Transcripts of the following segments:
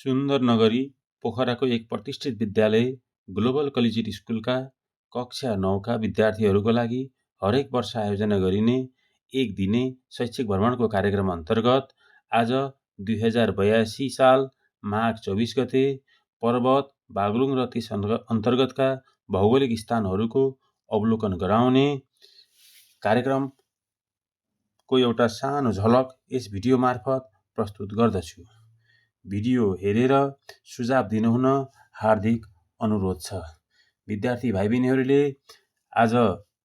सुन्दर नगरी पोखराको एक प्रतिष्ठित विद्यालय ग्लोबल कलेजिएट स्कुलका कक्षा 9 का विद्यार्थीहरूको लागि हरेक वर्ष आयोजना गरिने एक दिने शैक्षिक भ्रमणको कार्यक्रम अन्तर्गत आज 2082 साल माघ 24 गते पर्वत, बागलुङ र त्यस अन्तर्गतका भौगोलिक स्थानहरूको अवलोकन गराउने कार्यक्रमको एउटा सानो झलक यस भिडियो मार्फत प्रस्तुत गर्दछु। भिडियो हेरेर सुझाव दिनुहुन हार्दिक अनुरोध छ। विद्यार्थी भाइ बहिनीहरूले आज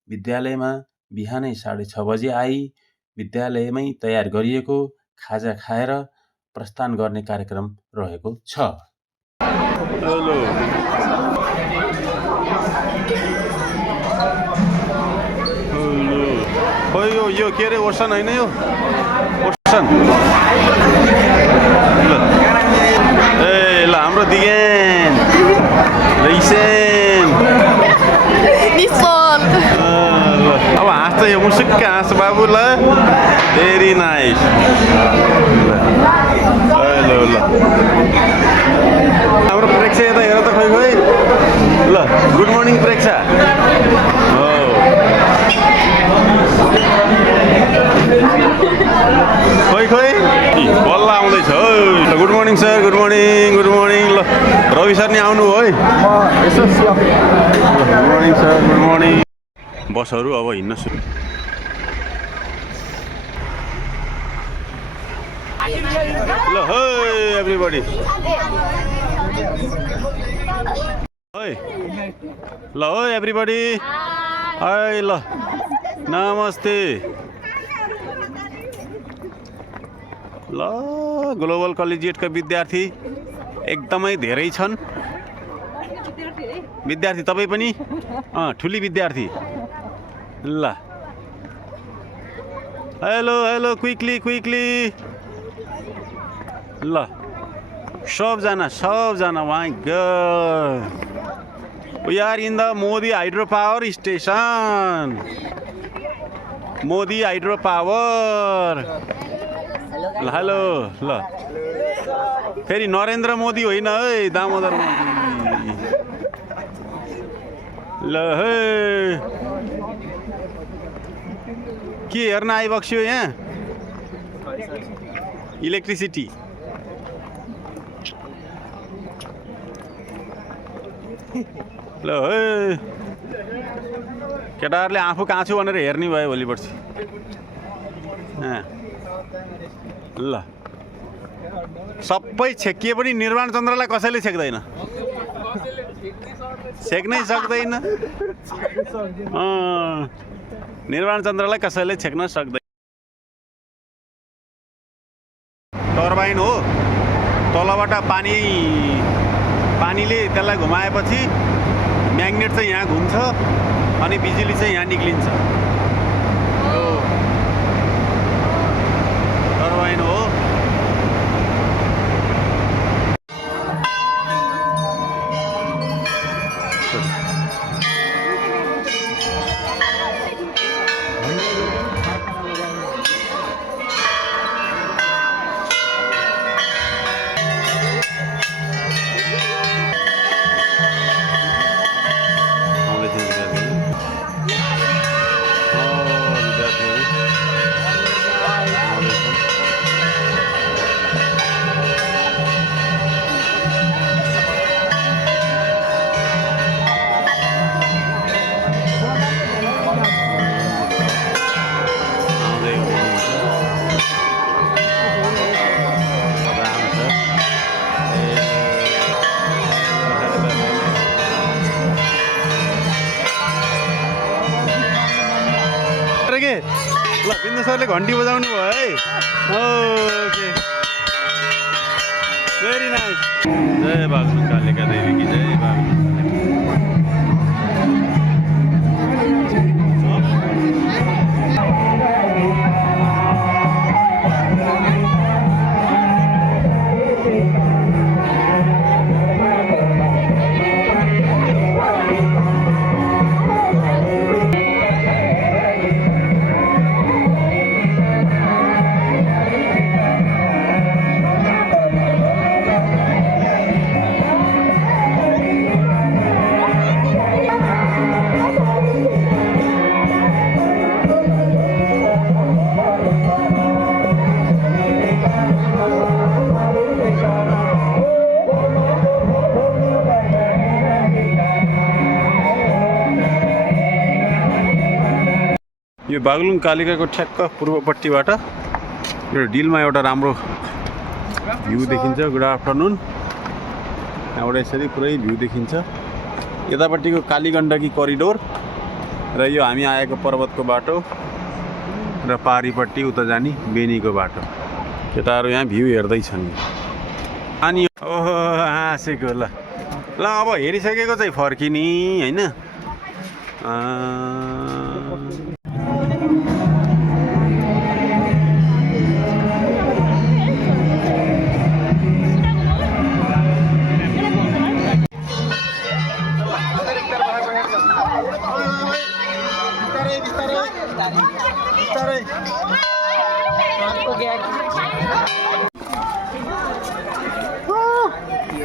विद्यालयमा बिहानै 6:30 बजे आई विद्यालयमै तयार गरिएको खाजा खाएर प्रस्थान गर्ने कार्यक्रम रहेको छ। हेलो यो के रे ओर्सन हैन यो ओर्सन ल हाम्रो दिगेन रैसेन निसोल अब हाँस यो मुसुक्क हाँस बाबु ल भेरी नाइस ल हाम्रो प्रेक्षा यता हेर त खोइ ल गुड मर्निङ प्रेक्षा खोइ बल्ल आउँदैछ है। Good morning sir, good morning ल रवि सर नि आउनु हो है। Good morning sir, good morning. बसहरू अब हिँड्न सुरु। ल है एभ्रीबडी है ल है एभ्रीबडी है ल नमस्ते ल ग्लोबल कलेजिएटका विद्यार्थी एकदमै धेरै छन्। विद्यार्थी तपाईँ पनि ठुली विद्यार्थी ल हेलो क्विकली ल सबजना my God we are in the Modi hydro power station. Modi hydro power ल हेलो ल फेरि नरेन्द्र मोदी होइन है, दामोदर मोदी ल हे के हेर्न आइबक्स्यो यहाँ इलेक्ट्रिसिटी ल हे केटाहरूले आफू कहाँ छु भनेर हेर्ने भयो भोलि पर्सि ल सबै छेकिए पनि निर्वाण चन्द्रलाई कसैले छेक्दैन, छेक्नै सक्दैन। निर्वाण चन्द्रलाई कसैले छेक्न सक्दैन। टर्बाइन हो, तलबाट पानीले त्यसलाई घुमाएपछि म्याग्नेट चाहिँ यहाँ घुम्छ अनि बिजुली चाहिँ यहाँ निक्लिन्छ। टर्बाइन हो। ल बिन्दु सरले घन्टी बजाउनु भयो है। Okay very nice. जय बागलुङ कालिका देवी की जय बागलुङ। यो बागलुङ कालिकाको ठ्याक्क पूर्वपट्टिबाट यो डिलमा एउटा राम्रो भ्यू देखिन्छ। Good afternoon. यहाँबाट यसरी पुरै भ्यू देखिन्छ। यतापट्टिको कालीगण्डकी करिडोर र यो हामी आएको पर्वतको बाटो र पारीपट्टि उता जाने बेनीको बाटो। केटाहरू यहाँ भ्यू हेर्दैछन्। अनि ओहो हाँसेको ल ल अब हेरिसकेको चाहिँ फर्किने होइन।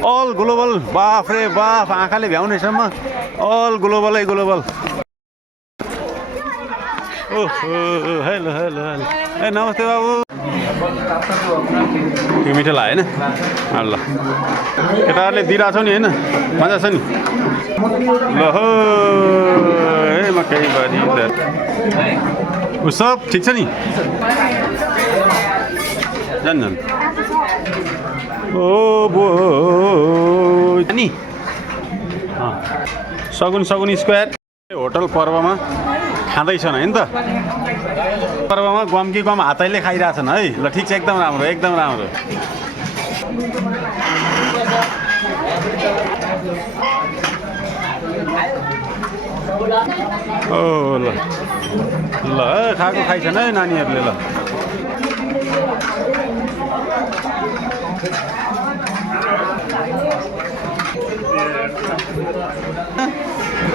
All global. बाफ रे बाफ, आँखाले भ्याउनेसम्म अल ग्लोबलै ग्लोबल। ओहो हेलो हेलो हेलो। ए नमस्ते बाबु। त्यो मिठो लाग्यो होइन? ल केटाहरूले दिइरहेको छौ नि होइन? मजा छ नि? ल हो है म केही बारी सब ठिक छ नि? जान ओ बो नि सगुन सगुन स्क्वायर होटल पर्वमा खाँदैछन् होइन त? पर्वमा गम कि गम हातैले खाइरहेछन् है। ल ठिक छ, एकदम राम्रो एकदम राम्रो। ओ ल ल खाएको खाइछन् है नानीहरूले। ल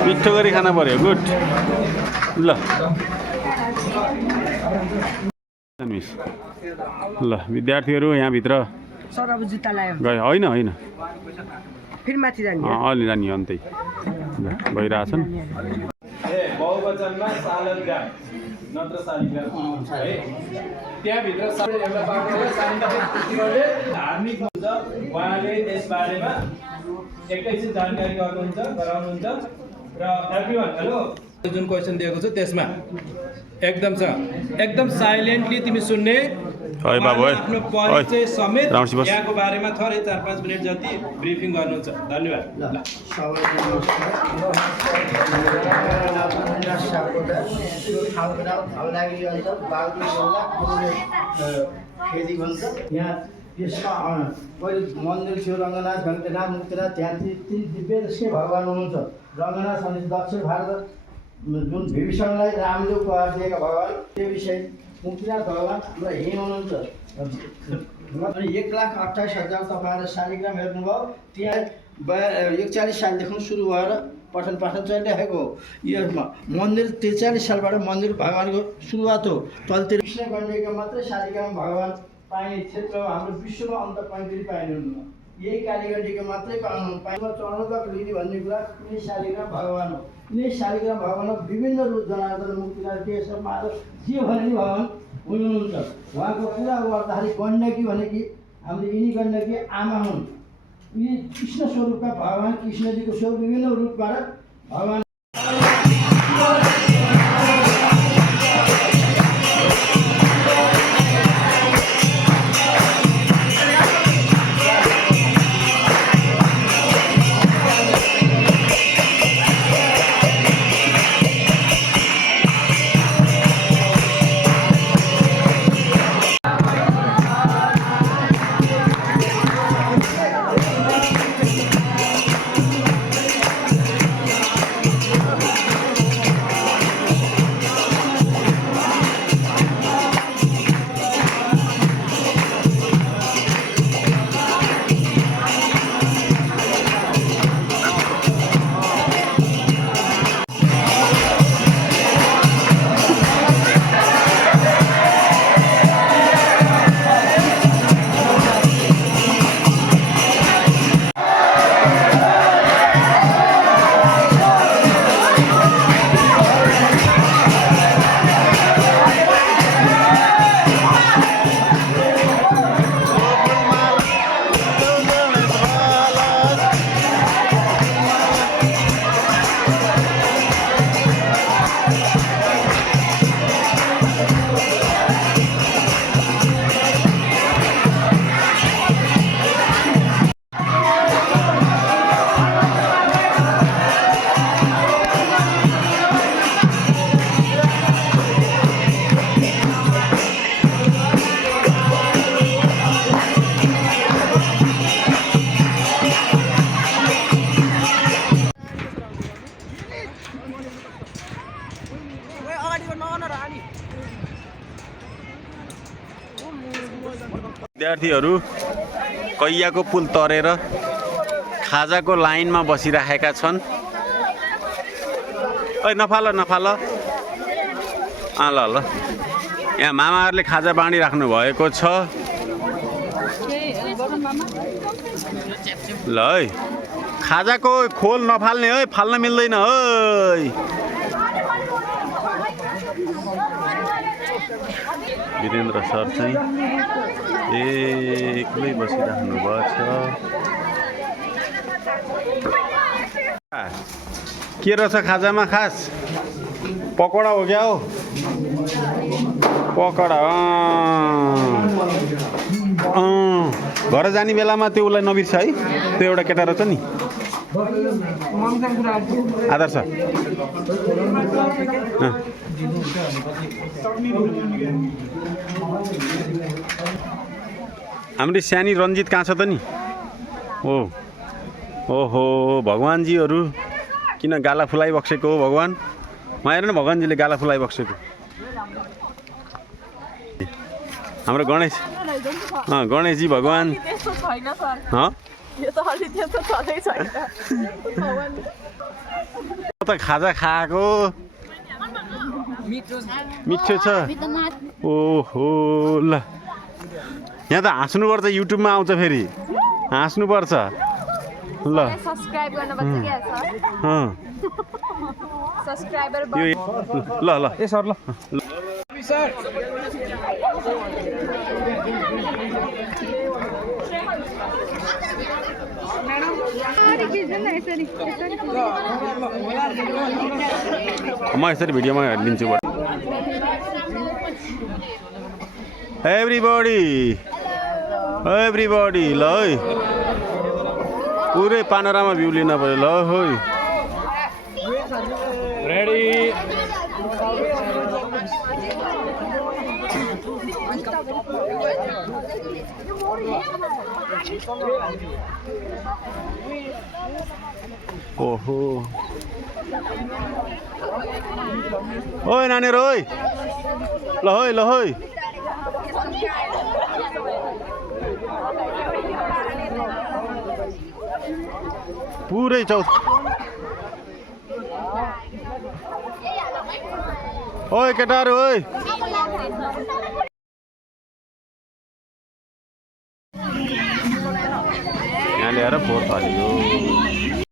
मिठो गरी खाना पर्यो। गुड। ल मिस ल विद्यार्थीहरू यहाँभित्र सर अब जुत्ता लायो गयो होइन होइन फेरि माथि जाने अलि जाने अन्तै गइरहेछन्। बहुवचनमा सालग्राम नत्र शालिग्राम है। त्यहाँभित्र एउटा बाटो धार्मिक हुन्छ। उहाँले त्यस बारेमा एकैछिन जानकारी गर्नुहुन्छ, गराउनुहुन्छ। र एभ्रिवान हेलो, जुन क्वेसन दिएको छु त्यसमा एकदम साइलेन्टली तिमी सुन्ने। आफ्नो परिचय समेत यहाँको बारेमा थोरै 4-5 मिनट जति ब्रिफिङ गर्नुहुन्छ। धन्यवाद। यहाँ यसमा पहिले मन्दिर थियो रङ्गनाथ घन्टेनाथ मुक्तिनाथ। त्यहाँ तीन दिव्य दृष्टि भगवान हुनुहुन्छ। रङ्गनाथ अनि दक्षिण भारत जुन विभीषणलाई रामले उपहार दिएका भगवान त्यो विषय। मुक्तिनाथ भगवान हाम्रो हिम हुनुहुन्छ। अनि 1,28,000 तपाईँहरू शालिग्राम हेर्नुभयो। त्यहाँ 41 सालदेखि सुरु भएर पठन पाठन चलिरहेको हो। यो मन्दिर 43 सालबाट मन्दिर भगवानको सुरुवात हो। तलतिर कृष्ण गण्डकीको मात्रै शालिग्राम भगवान पाइने क्षेत्र हो। हाम्रो विश्वमा अन्त कहीँ पाइनुहुन्न। यही कालीगण्डीको मात्रै पाइनु। चरणका लिने भन्ने कुरा यिनै शालिग्राम भगवान हो। यिनै शालिग्राम भगवान विभिन्न रूप जनार्दन मुक्तिनाथ केशव माधव जे भने नि भगवान हुनुहुन्छ। उहाँको कुरा गर्दाखेरि गण्डकी भनेकी हामीले यिनी गण्डकी आमा हुन्। यी कृष्ण स्वरूपका भगवान कृष्णजीको स्वरूप विभिन्न रूपबाट भगवान विद्यार्थीहरू कैयाको पुल तरेर खाजाको लाइनमा बसिराखेका छन्। ओइ नफाल नफाल। ल ल यहाँ मामाहरूले खाजा बाँडिराख्नु भएको छ। ल है खाजाको खोल नफाल्ने है, फाल्न मिल्दैन है। वीरेन्द्र सर चाहिँ एक्लै बसिराख्नु भएको छ। के रहेछ खाजामा खास? पकौडा हो क्या हो? पकौडा घर जाने बेलामा त्यो उसलाई नबिर्छ है। त्यो एउटा केटा रहेछ नि आदर्श। हाम्रो सानी रन्जित कहाँ छ त नि? ओहो भगवान्जीहरू किन गाला फुलाइ बक्सेको हो भगवान्? हेर न भगवान्जीले गाला फुलाइ बक्सेको। हाम्रो गणेश गणेशजी भगवान् त खाजा खाएको मिठो छ। ओहो ल यहाँ त हाँस्नुपर्छ, युट्युबमा आउँछ फेरि हाँस्नुपर्छ। ल सब्सक्राइब गर्नुपर्छ क्या सर सब्सक्राइबर ल ल ए सर ल सर म यसरी भिडियोमा हेरिदिन्छु। एभ्रिबडी ल है पुरै पानोरामा भ्यू लिन पऱ्यो। ल है रेडी ओहो ओइ नानीहरू ओइ ल है पुरै चौथ। ओइ केटाहरू ओइ यहाँ ल्याएर फोहोर फाल्यो।